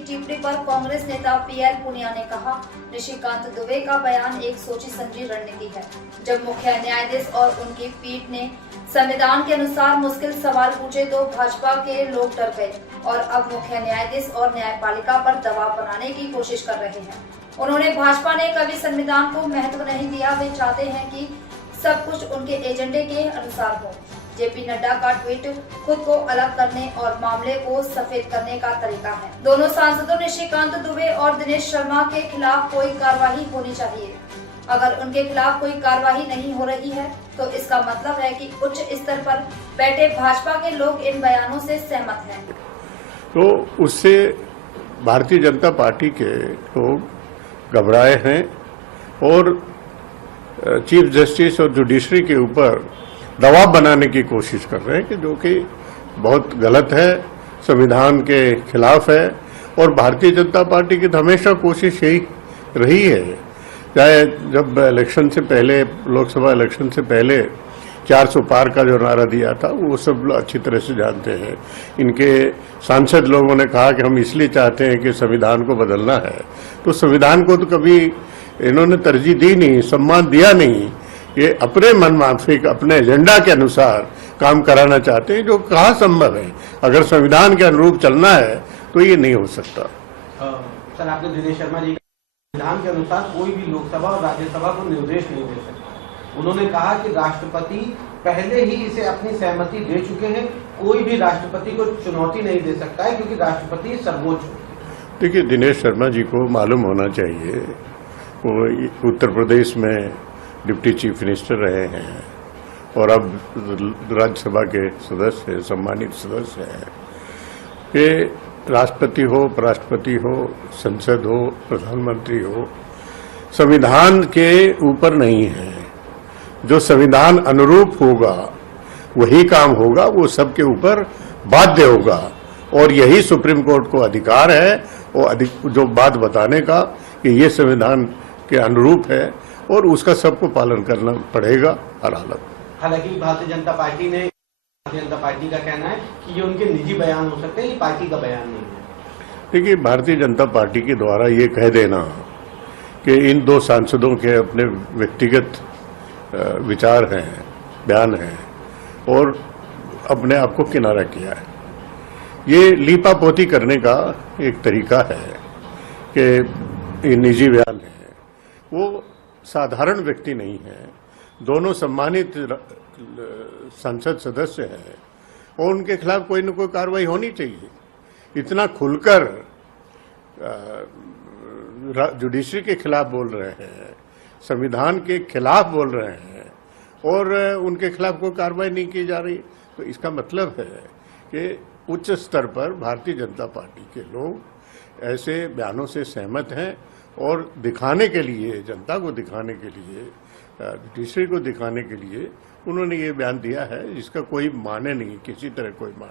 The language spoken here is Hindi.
टिप्पणी पर कांग्रेस नेता पीएल पुनिया ने कहा, निशिकांत दुबे का बयान एक सोची समझी रणनीति है। जब मुख्य न्यायाधीश और उनकी पीठ ने संविधान के अनुसार मुश्किल सवाल पूछे तो भाजपा के लोग डर गए और अब मुख्य न्यायाधीश और न्यायपालिका पर दबाव बनाने की कोशिश कर रहे हैं। उन्होंने भाजपा ने कभी संविधान को महत्व नहीं दिया, वे चाहते हैं कि सब कुछ उनके एजेंडे के अनुसार हो। जेपी नड्डा का ट्वीट खुद को अलग करने और मामले को सफेद करने का तरीका है। दोनों सांसदों निशिकांत दुबे और दिनेश शर्मा के खिलाफ कोई कार्रवाई होनी चाहिए। अगर उनके खिलाफ कोई कार्रवाई नहीं हो रही है तो इसका मतलब है कि उच्च स्तर पर बैठे भाजपा के लोग इन बयानों से सहमत हैं। तो उससे भारतीय जनता पार्टी के लोग घबराए हैं और चीफ जस्टिस और जुडिशरी के ऊपर दबाव बनाने की कोशिश कर रहे हैं कि जो कि बहुत गलत है, संविधान के खिलाफ है। और भारतीय जनता पार्टी की तो हमेशा कोशिश यही रही है, चाहे जब इलेक्शन से पहले, लोकसभा इलेक्शन से पहले 400 पार का जो नारा दिया था वो सब लोग अच्छी तरह से जानते हैं। इनके सांसद लोगों ने कहा कि हम इसलिए चाहते हैं कि संविधान को बदलना है, तो संविधान को तो कभी इन्होंने तरजीह दी नहीं, सम्मान दिया नहीं। ये अपने मनमाफिक अपने एजेंडा के अनुसार काम कराना चाहते हैं, जो कहाँ संभव है। अगर संविधान के अनुरूप चलना है तो ये नहीं हो सकता। सर, आपने दिनेश शर्मा जी संविधान के अनुसार कोई भी लोकसभा और राज्यसभा को निर्देश नहीं दे सकता। उन्होंने कहा कि राष्ट्रपति पहले ही इसे अपनी सहमति दे चुके हैं, कोई भी राष्ट्रपति को चुनौती नहीं दे सकता है क्योंकि राष्ट्रपति सर्वोच्च होते। देखिए, दिनेश शर्मा जी को मालूम होना चाहिए, वो उत्तर प्रदेश में डिप्टी चीफ मिनिस्टर रहे हैं और अब राज्यसभा के सदस्य, सम्मानित सदस्य हैं। कि राष्ट्रपति हो, उपराष्ट्रपति हो, संसद हो, प्रधानमंत्री हो, संविधान के ऊपर नहीं है। जो संविधान अनुरूप होगा वही काम होगा, वो सबके ऊपर बाध्य होगा। और यही सुप्रीम कोर्ट को अधिकार है वो जो बात बताने का कि ये संविधान के अनुरूप है और उसका सबको पालन करना पड़ेगा हर हालत। हालांकि भारतीय जनता पार्टी का कहना है कि ये उनके निजी बयान हो सकते हैं, ये पार्टी का बयान नहीं है। देखिए, भारतीय जनता पार्टी के द्वारा ये कह देना कि इन दो सांसदों के अपने व्यक्तिगत विचार हैं, बयान हैं और अपने आप को किनारा किया है, ये लीपापोती करने का एक तरीका है कि ये निजी बयान है। वो साधारण व्यक्ति नहीं है, दोनों सम्मानित संसद सदस्य हैं और उनके खिलाफ कोई न कोई कार्रवाई होनी चाहिए। इतना खुलकर जुडिशरी के खिलाफ बोल रहे हैं, संविधान के खिलाफ बोल रहे हैं और उनके खिलाफ कोई कार्रवाई नहीं की जा रही, तो इसका मतलब है कि उच्च स्तर पर भारतीय जनता पार्टी के लोग ऐसे बयानों से सहमत हैं और दिखाने के लिए, जनता को दिखाने के लिए, जुडिशरी को दिखाने के लिए उन्होंने ये बयान दिया है, जिसका कोई माने नहीं, किसी तरह कोई माने।